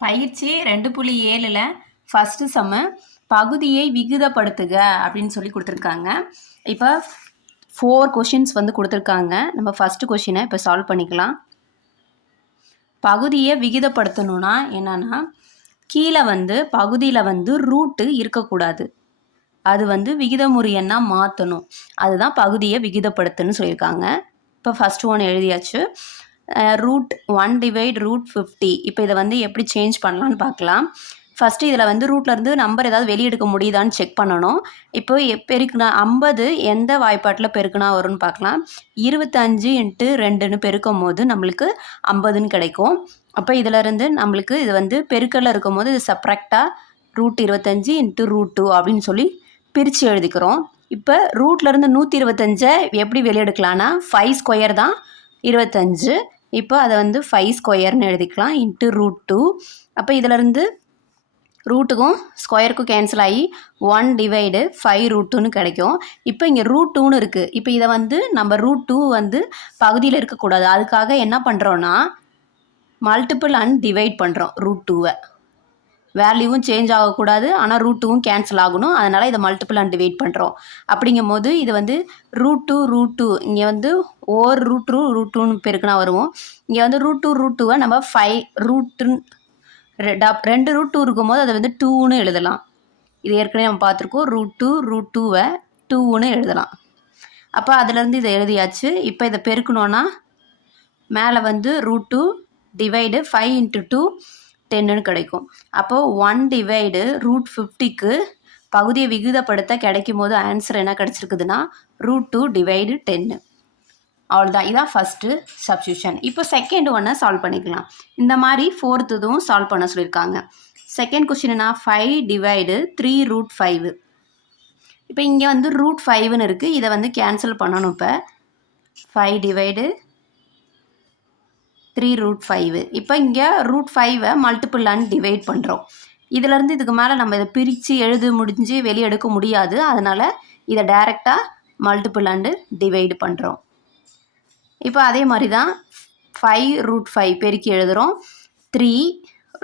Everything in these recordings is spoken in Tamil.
பயிற்சி ரெண்டு புள்ளி ஏழில் ஃபஸ்ட்டு செம்ம பகுதியை விகிதப்படுத்துக அப்படின்னு சொல்லி கொடுத்துருக்காங்க. இப்போ ஃபோர் கொஷின்ஸ் வந்து கொடுத்துருக்காங்க. நம்ம ஃபஸ்ட்டு கொஷினை இப்போ சால்வ் பண்ணிக்கலாம். பகுதியை விகிதப்படுத்தணும்னா என்னென்னா கீழே வந்து பகுதியில் வந்து ரூட்டு இருக்கக்கூடாது. அது வந்து விகிதமுறை எண்ணா மாற்றணும் அதுதான் பகுதியை விகிதப்படுத்துன்னு சொல்லியிருக்காங்க. இப்போ ஃபஸ்ட் ஒன் எழுதியாச்சு. Root one divide root fifty இப்போ இதை வந்து எப்படி சேஞ்ச் பண்ணலான்னு பார்க்கலாம். ஃபஸ்ட்டு இதில் வந்து ரூட்லேருந்து நம்பர் ஏதாவது வெளியெடுக்க முடியுதான்னு செக் பண்ணணும். இப்போ எப் பெருக்குனா ஐம்பது எந்த வாய்ப்பாட்டில் பெருக்குனா வரும்னு பார்க்கலாம். இருபத்தஞ்சு இன்ட்டு ரெண்டுன்னு பெருக்கும் போது நம்மளுக்கு ஐம்பதுன்னு கிடைக்கும். அப்போ இதிலேருந்து நம்மளுக்கு இது வந்து பெருக்கல்ல இருக்கும் போது இது சப்ராக்டாக ரூட் இருபத்தஞ்சி இன்ட்டு ரூட் டூ அப்படின்னு சொல்லி பிரித்து எழுதிக்கிறோம். இப்போ ரூட்லேருந்து நூற்றி இருபத்தஞ்சை எப்படி வெளியெடுக்கலான்னா ஃபைவ் ஸ்கொயர் தான் இருபத்தஞ்சு. இப்போ அதை வந்து ஃபைவ் ஸ்கொயர்னு எழுதிக்கலாம். இன்ட்டு ரூட் டூ அப்போ இதிலேருந்து ரூட்டுக்கும் ஸ்கொயருக்கும் கேன்சல் ஆகி ஒன் டிவைடு ஃபைவ் ரூட் டூன்னு கிடைக்கும். இப்போ இங்கே ரூட் டூன்னு இருக்குது இப்போ இதை வந்து நம்ம ரூட் டூ வந்து பகுதியில் இருக்கக்கூடாது. அதுக்காக என்ன பண்ணுறோன்னா மல்டிபிள் அண்ட் டிவைட் பண்ணுறோம் ரூட் டூவை வேல்யூவும் சேஞ்ச் ஆகக்கூடாது. ஆனால் ரூட்டும் கேன்சல் ஆகணும். அதனால் இதை மல்டிபிள் அண்ட் வெயிட் பண்ணுறோம் அப்படிங்கும் போது இது வந்து ரூட் டூ ரூட் டூ இங்கே வந்து ஓர் ரூட் டூ ரூட் டூன்னு பெருக்குனா வருவோம். இங்கே வந்து ரூட் டூ ரூட் டூவை நம்ம ஃபைவ் ரூட்டுன்னு ரெண்டு ரூட் டூ இருக்கும்போது அதை வந்து டூன்னு எழுதலாம். இது ஏற்கனவே நம்ம பார்த்துருக்கோம். ரூட் டூ ரூட் டூவை டூன்னு எழுதலாம். அப்போ அதுலேருந்து இதை எழுதியாச்சு. இப்போ இதை பெருக்கணுன்னா மேலே வந்து root two divide five into two டென்னுன்னு கிடைக்கும். அப்போது ஒன் டிவைடு ரூட் ஃபிஃப்டிக்கு பகுதியை விகிதப்படுத்த கிடைக்கும் போது ஆன்சர் என்ன கிடச்சிருக்குதுன்னா ரூட் டூ டிவைடு டென்னு அவ்வளோதான் இதான் ஃபஸ்ட்டு சப்ஸ்டியூஷன் இப்போ செகண்ட் ஒன்றை சால்வ் பண்ணிக்கலாம். இந்த மாதிரி ஃபோர்த்து இதுவும் சால்வ் பண்ண சொல்லியிருக்காங்க. Second கொஷின்னா five divide three root five இப்போ இங்கே வந்து ரூட் ஃபைவ்னு இருக்குது இதை வந்து கேன்சல் பண்ணணும் இப்போ. Five divide three root five இப்போ இங்கே ரூட் ஃபைவை மல்டிபிள் டிவைட் பண்ணுறோம் இதிலேருந்து இதுக்கு மேலே நம்ம இதை பிரித்து எழுது முடிஞ்சு வெளியெடுக்க முடியாது. அதனால் இதை டைரெக்டாக மல்டிபிள் டிவைடு பண்ணுறோம் இப்போ அதே மாதிரி தான் ஃபைவ் ரூட் ஃபைவ் பெருக்கி எழுதுகிறோம் த்ரீ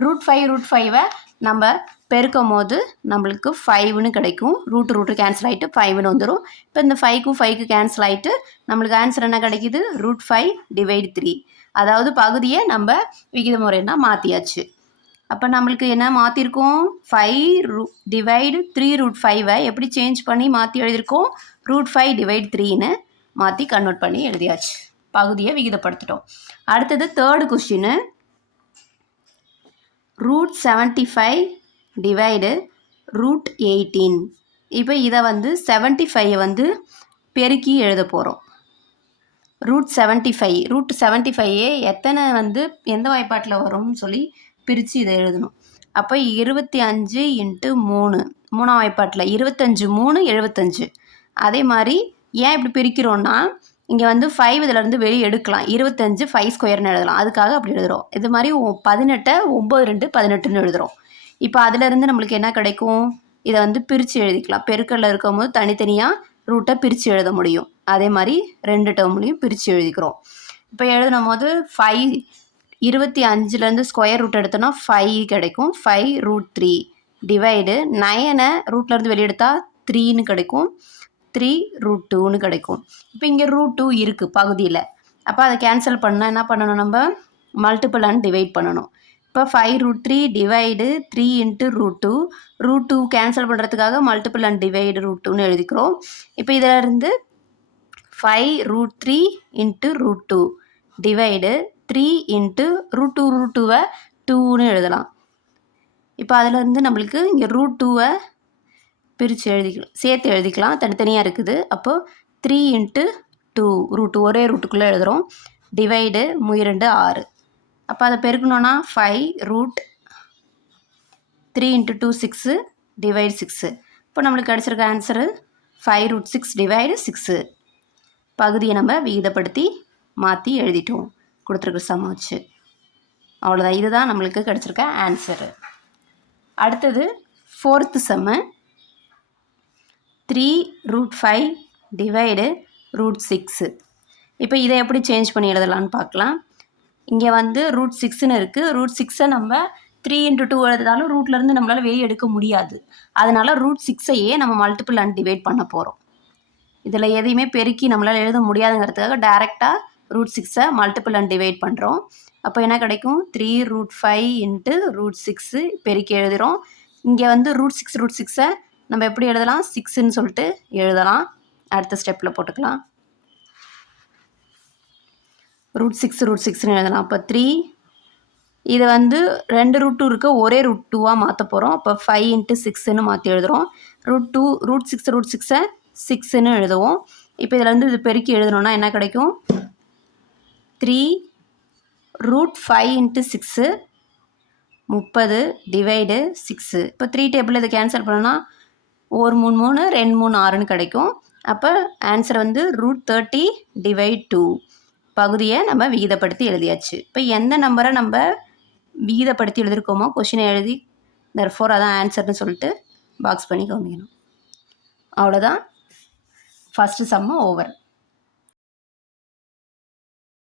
ரூட் ஃபைவ் ரூட் ஃபைவை நம்ம பெருக்கும் போது நம்மளுக்கு ஃபைவ்னு கிடைக்கும். ரூட் ரூட்டு கேன்சல் ஆகிட்டு ஃபைவ்னு வந்துடும் இப்போ இந்த ஃபைவ்க்கும் ஃபைவ்க்கு கேன்சல் ஆகிட்டு நம்மளுக்கு ஆன்சர் என்ன கிடைக்கிது? ரூட் ஃபைவ் டிவைட் த்ரீ அதாவது பகுதியை நம்ம விகித முறைன்னா மாற்றியாச்சு அப்போ நம்மளுக்கு என்ன மாற்றிருக்கோம் five root divide three root ஃபைவை எப்படி சேஞ்ச் பண்ணி மாற்றி எழுதியிருக்கோம்? ரூட் ஃபைவ் டிவைட் த்ரீன்னு மாற்றி கன்வெர்ட் பண்ணி எழுதியாச்சு. பகுதியை விகிதப்படுத்திட்டோம். அடுத்தது third question root seventy five divide root eighteen இப்போ இதை வந்து செவன்ட்டி ஃபைவை வந்து பெருக்கி எழுத போகிறோம் root seventy five root seventy five எத்தனை வந்து எந்த வாய்ப்பாட்டில் வரும்னு சொல்லி பிரித்து இதை எழுதணும். அப்போ இருபத்தி அஞ்சு இன்ட்டு மூணு. மூணாம் வாய்ப்பாட்டில் இருபத்தஞ்சு மூணு எழுபத்தஞ்சு. அதே மாதிரி ஏன் இப்படி பிரிக்கிறோன்னா இங்கே வந்து ஃபைவ் இதிலேருந்து வெளியே எடுக்கலாம். இருபத்தஞ்சு ஃபைவ் ஸ்கொயர்னு எழுதலாம். அதுக்காக அப்படி எழுதுகிறோம் இது மாதிரி பதினெட்டை ஒம்பது ரெண்டு பதினெட்டுன்னு எழுதுகிறோம் இப்போ அதிலேருந்து நம்மளுக்கு என்ன கிடைக்கும்? இதை வந்து பிரித்து எழுதிக்கலாம். பெருக்கல்ல இருக்கும்போது தனித்தனியாக ரூட்டை பிரித்து எழுத முடியும். அதே மாதிரி ரெண்டு டேர்ம்லையும் பிரித்து எழுதிக்கிறோம். இப்போ எழுதும் போது ஃபைவ் இருபத்தி அஞ்சுலேருந்து ஸ்கொயர் ரூட் எடுத்தோன்னா ஃபைவ் கிடைக்கும். ஃபைவ் ரூட் த்ரீ டிவைடு நயனை ரூட்லேருந்து வெளியெடுத்தா த்ரீன்னு கிடைக்கும். த்ரீ ரூட் டூன்னு கிடைக்கும். இப்போ இங்கே ரூட் டூ இருக்குது பகுதியில். அப்போ அதை கேன்சல் பண்ணால் என்ன பண்ணணும் நம்ம? மல்டிபிள் அண்ட் டிவைட் பண்ணணும். இப்போ five root three divide three into root two root two cancel பண்ணுறதுக்காக மல்டிபிள் அண்ட் டிவைடு ரூட் டூன்னு எழுதிக்கிறோம். இப்போ இதில் இருந்து five root three into root two divide three into root two root டூவை டூன்னு எழுதலாம். இப்போ அதிலேருந்து நம்மளுக்கு இங்கே ரூட் டூவை பிரித்து எழுதிக்கலாம் சேர்த்து எழுதிக்கலாம். தனித்தனியாக இருக்குது. அப்போது த்ரீ இன்ட்டு டூ ரூட் ஒரே ரூட்டுக்குள்ளே எழுதுகிறோம் டிவைடு முயரெண்டு ஆறு. அப்போ அதை பெருக்கணுன்னா five root three into two six divide six இப்போ நம்மளுக்கு கிடச்சிருக்க answer five root six divide six பகுதியை நம்ம விகிதப்படுத்தி மாற்றி எழுதிட்டோம். கொடுத்துருக்க சம வச்சு. அவ்வளோதான் இதுதான் நம்மளுக்கு கிடச்சிருக்க ஆன்சரு அடுத்தது fourth sem three root five divide root six இப்போ இதை எப்படி சேஞ்ச் பண்ணி எழுதலான்னு பார்க்கலாம். இங்கே வந்து ரூட் சிக்ஸ்னு இருக்குது ரூட் சிக்ஸை நம்ம த்ரீ இன்ட்டு டூ எழுதுனாலும் ரூட்லேருந்து நம்மளால் வெளியே எடுக்க முடியாது. அதனால் ரூட் சிக்ஸையே நம்ம மல்டிபிள் அண்ட் டிவைட் பண்ண போகிறோம் இதில் எதையுமே பெருக்கி நம்மளால் எழுத முடியாதுங்கிறதுக்காக டேரெக்டாக ரூட் சிக்ஸை மல்டிபிள் அண்ட் டிவைட் பண்ணுறோம் அப்போ என்ன கிடைக்கும்? Three root five into root six பெருக்கி எழுதுகிறோம் இங்கே வந்து ரூட் சிக்ஸ் ரூட் சிக்ஸை நம்ம எப்படி எழுதலாம்? சிக்ஸுன்னு சொல்லிட்டு எழுதலாம். அடுத்த ஸ்டெப்பில் போட்டுக்கலாம். ரூட் சிக்ஸ் ரூட் சிக்ஸ்னு எழுதலாம். அப்போ த்ரீ இது வந்து ரெண்டு ரூட் டூ இருக்க. ஒரே ரூட் டூவாக மாற்ற போகிறோம் அப்போ ஃபைவ் இன்ட்டு சிக்ஸ்னு மாற்றி எழுதுகிறோம் root two root six root சிக்ஸை சிக்ஸ்ன்னு எழுதுவோம். இப்போ இதில் வந்து இது பெருக்கி எழுதணுன்னா என்ன கிடைக்கும்? Three root five into six முப்பது டிவைடு சிக்ஸு. இப்போ த்ரீ டேபிள் இதை கேன்சல் பண்ணோன்னா ஒரு மூணு மூணு ரெண்டு மூணு ஆறுன்னு கிடைக்கும். அப்போ ஆன்சர் வந்து ரூட் தேர்ட்டி டிவைட் டூ. பகுதியை நம்ம விகிதப்படுத்தி எழுதியாச்சு. இப்போ எந்த நம்பரை நம்ம விகிதப்படுத்தி எழுதியிருக்கோமோ கொஷினை எழுதி தர்ஃபோர் அதான் ஆன்சர்னு சொல்லிட்டு பாக்ஸ் பண்ணி காமிக்கணும் அவ்வளோதான். ஃபஸ்ட்டு சம்மு ஓவர்